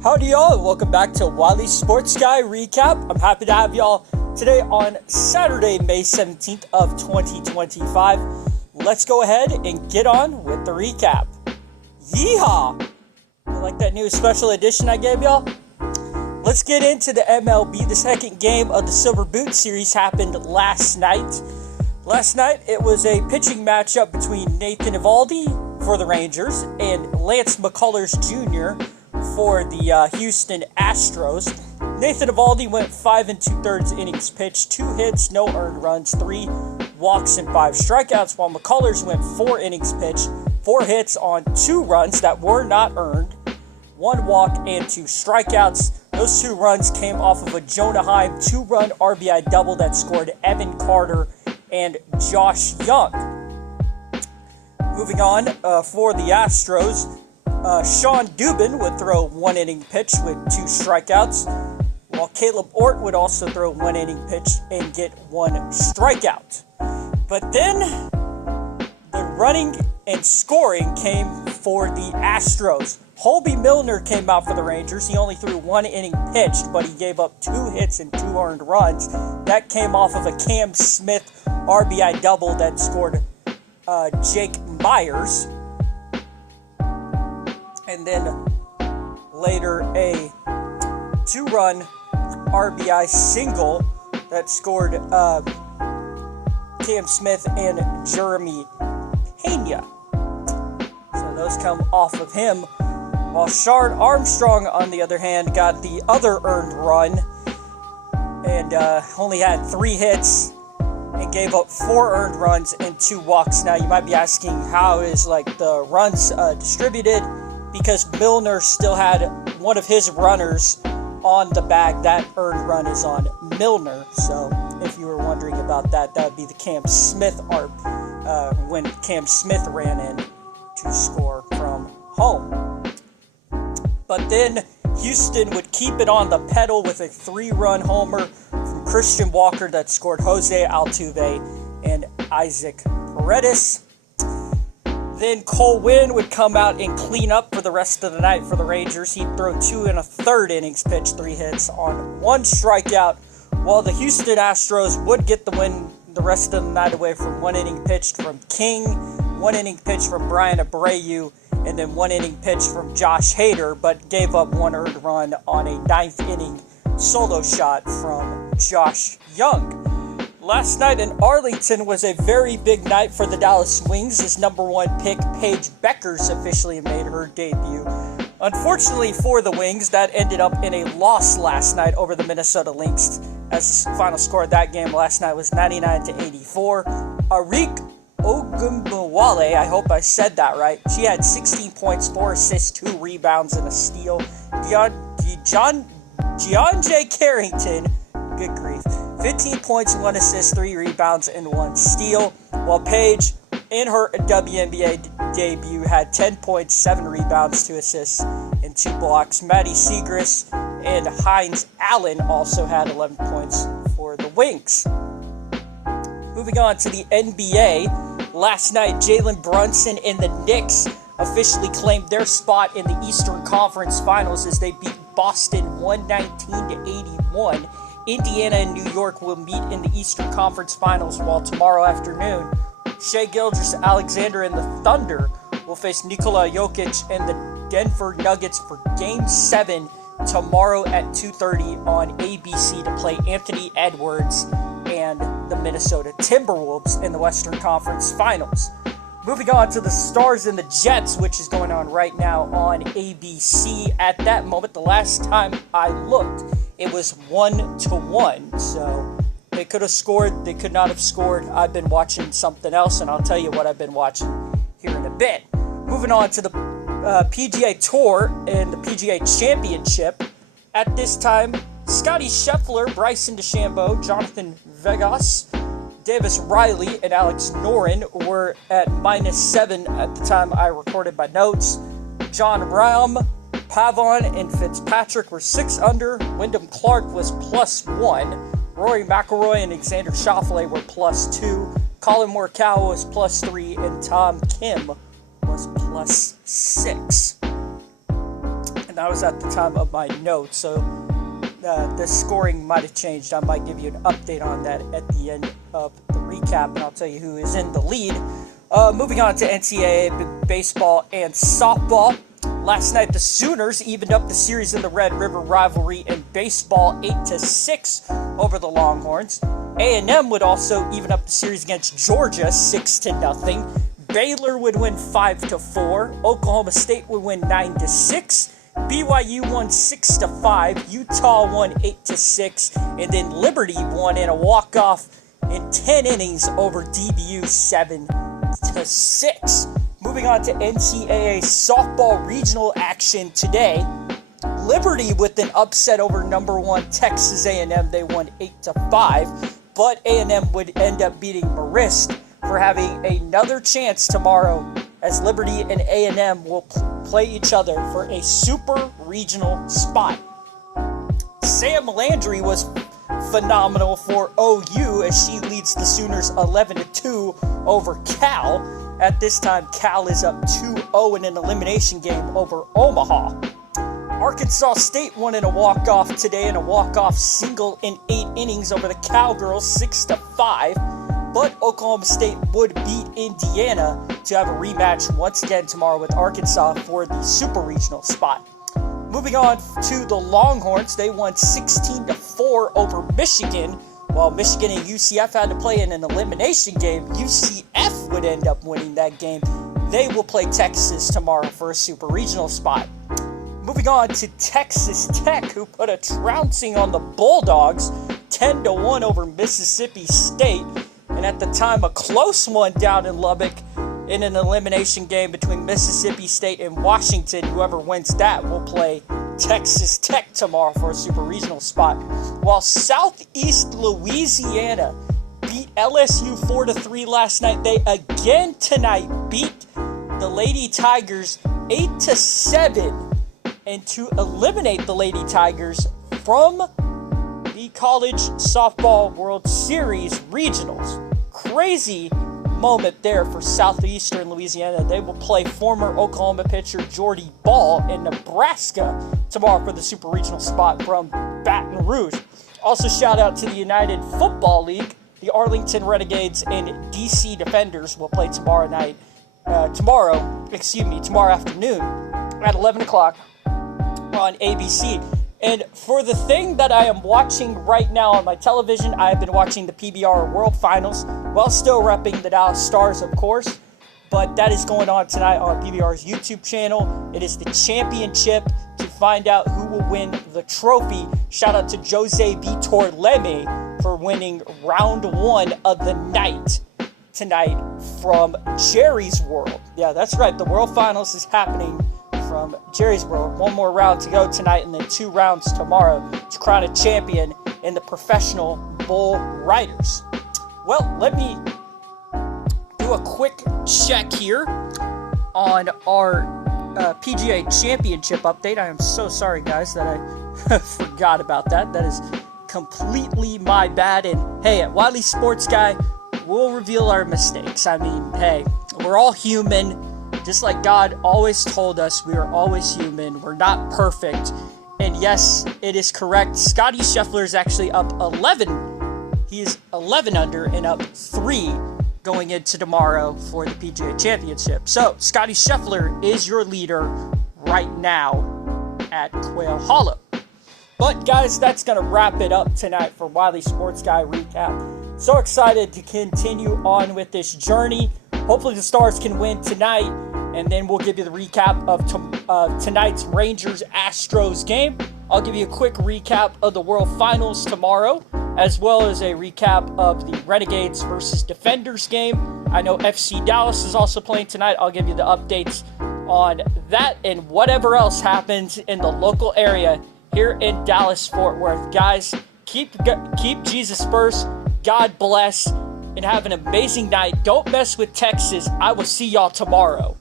Howdy y'all, and welcome back to Wylie Sports Guy Recap. I'm happy to have y'all today on Saturday, May 17th of 2025. Let's go ahead and get on with the recap. Yeehaw! You like that new special edition I gave y'all? Let's get into the MLB. The second game of the Silver Boot Series happened last night. Last night, it was a pitching matchup between Nathan Eovaldi for the Rangers and Lance McCullers Jr. for the Houston Astros. Nathan Eovaldi went 5 2/3 innings pitched, 2 hits, no earned runs, 3 walks, and 5 strikeouts, while McCullers went 4 innings pitched, 4 hits on 2 runs that were not earned, 1 walk, and 2 strikeouts. Those 2 runs came off of a Jonah Heim 2-run RBI double that scored Evan Carter and Josh Young. Moving on, for the Astros, Sean Dubin would throw 1 inning pitch with 2 strikeouts, while Caleb Ort would also throw 1 inning pitch and get 1 strikeout. But then, the running and scoring came for the Astros. Holby Milner came out for the Rangers. He only threw 1 inning pitched, but he gave up 2 hits and 2 earned runs. That came off of a Cam Smith RBI double that scored Jake Myers. And then later a 2-run RBI single that scored Cam Smith and Jeremy Pena. So those come off of him. While Shard Armstrong, on the other hand, got the other earned run and only had 3 hits and gave up 4 earned runs and 2 walks. Now you might be asking, how is the runs distributed? Because Milner still had one of his runners on the bag. That earned run is on Milner. So if you were wondering about that, that would be the Cam Smith arc when Cam Smith ran in to score from home. But then Houston would keep it on the pedal with a 3-run homer from Christian Walker that scored Jose Altuve and Isaac Paredes. Then Cole Winn would come out and clean up for the rest of the night for the Rangers. He'd throw 2 1/3 innings pitched, 3 hits on 1 strikeout, while the Houston Astros would get the win the rest of the night away from 1 inning pitched from King, 1 inning pitched from Brian Abreu, and then 1 inning pitched from Josh Hader, but gave up 1 earned run on a 9th inning solo shot from Josh Young. Last night in Arlington was a very big night for the Dallas Wings. His number 1 pick, Paige Bueckers, officially made her debut. Unfortunately for the Wings, that ended up in a loss last night over the Minnesota Lynx, as the final score of that game last night was 99-84. Arik Ogunbowale, I hope I said that right. She had 16 points, 4 assists, 2 rebounds, and a steal. John J. Carrington, good grief, 15 points, 1 assist, 3 rebounds, and 1 steal. While Paige, in her WNBA debut, had 10 points, 7 rebounds, 2 assists, and 2 blocks. Maddie Siegrist and Hines Allen also had 11 points for the Wings. Moving on to the NBA, last night Jalen Brunson and the Knicks officially claimed their spot in the Eastern Conference Finals as they beat Boston 119-81. Indiana and New York will meet in the Eastern Conference Finals, while tomorrow afternoon, Shai Gilgeous-Alexander and the Thunder will face Nikola Jokic and the Denver Nuggets for Game 7 tomorrow at 2:30 on ABC to play Anthony Edwards and the Minnesota Timberwolves in the Western Conference Finals. Moving on to the Stars and the Jets, which is going on right now on ABC. At that moment, the last time I looked, it was 1-1. So they could have scored, they could not have scored. I've been watching something else, and I'll tell you what I've been watching here in a bit. Moving on to the PGA Tour and the PGA Championship. At this time, Scotty Scheffler, Bryson DeChambeau, Jonathan Vegas, Davis Riley, and Alex Noren were at -7 at the time I recorded my notes. John Rahm, Pavon, and Fitzpatrick were 6 under. Wyndham Clark was +1. Rory McIlroy and Xander Schauffele were +2. Colin Morikawa was +3, and Tom Kim was +6. And That was at the time of my notes, so the scoring might have changed. I might give you an update on that at the end of the recap, and I'll tell you who is in the lead. Moving on to NCAA Baseball and Softball. Last night, the Sooners evened up the series in the Red River rivalry in baseball 8-6 over the Longhorns. A&M would also even up the series against Georgia 6-0. Baylor would win 5-4. Oklahoma State would win 9-6. BYU won 6-5. Utah won 8-6. And then Liberty won in a walk-off in 10 innings over DBU 7-6. Moving on to NCAA Softball Regional action today. Liberty with an upset over number 1 Texas A&M. They won 8-5. But A&M would end up beating Marist for having another chance tomorrow, as Liberty and A&M will play each other for a super regional spot. Sam Landry was phenomenal for OU as she leads the Sooners 11-2 over Cal. At this time, Cal is up 2-0 in an elimination game over Omaha. Arkansas State won in a walk-off today in a walk-off single in 8 innings over the Cowgirls 6-5. But Oklahoma State would beat Indiana to have a rematch once again tomorrow with Arkansas for the super regional spot. Moving on to the Longhorns, they won 16-4 over Michigan. While Michigan and UCF had to play in an elimination game, UCF would end up winning that game. They will play Texas tomorrow for a super regional spot. Moving on to Texas Tech, who put a trouncing on the Bulldogs 10-1 over Mississippi State. And at the time, a close one down in Lubbock in an elimination game between Mississippi State and Washington. Whoever wins that will play Texas Tech tomorrow for a super regional spot. While Southeast Louisiana beat LSU 4-3 last night, they again tonight beat the Lady Tigers 8-7. And to eliminate the Lady Tigers from the College Softball World Series Regionals. Crazy moment there for Southeastern Louisiana. They will play former Oklahoma pitcher Jordy Ball in Nebraska tomorrow for the Super Regional spot from Baton Rouge. Also, shout out to the United Football League. The Arlington Renegades and DC Defenders will play tomorrow afternoon at 11 o'clock on ABC. And for the thing that I am watching right now on my television, I have been watching the PBR World Finals while still repping the Dallas Stars, of course. But that is going on tonight on PBR's YouTube channel. It is the championship to find out who will win the trophy. Shout out to Jose Vitor Leme for winning round 1 of the night tonight from Jerry's World. Yeah, that's right. The World Finals is happening from Jerry's World. 1 more round to go tonight and then 2 rounds tomorrow to crown a champion in the professional bull riders. Well, let me do a quick check here on our PGA Championship update. I am so sorry, guys, that I forgot about that. That is completely my bad. And hey, at Wylie Sports Guy, we'll reveal our mistakes. I mean, hey, we're all human. Just like God always told us, we are always human. We're not perfect. And yes, it is correct. Scotty Scheffler is actually up 11. He is 11 under and up 3 going into tomorrow for the PGA Championship. So, Scotty Scheffler is your leader right now at Quail Hollow. But guys, that's going to wrap it up tonight for Wylie Sports Guy Recap. So excited to continue on with this journey. Hopefully the Stars can win tonight. And then we'll give you the recap of tonight's Rangers-Astros game. I'll give you a quick recap of the World Finals tomorrow, as well as a recap of the Renegades versus Defenders game. I know FC Dallas is also playing tonight. I'll give you the updates on that and whatever else happens in the local area here in Dallas-Fort Worth. Guys, keep Jesus first. God bless. And have an amazing night. Don't mess with Texas. I will see y'all tomorrow.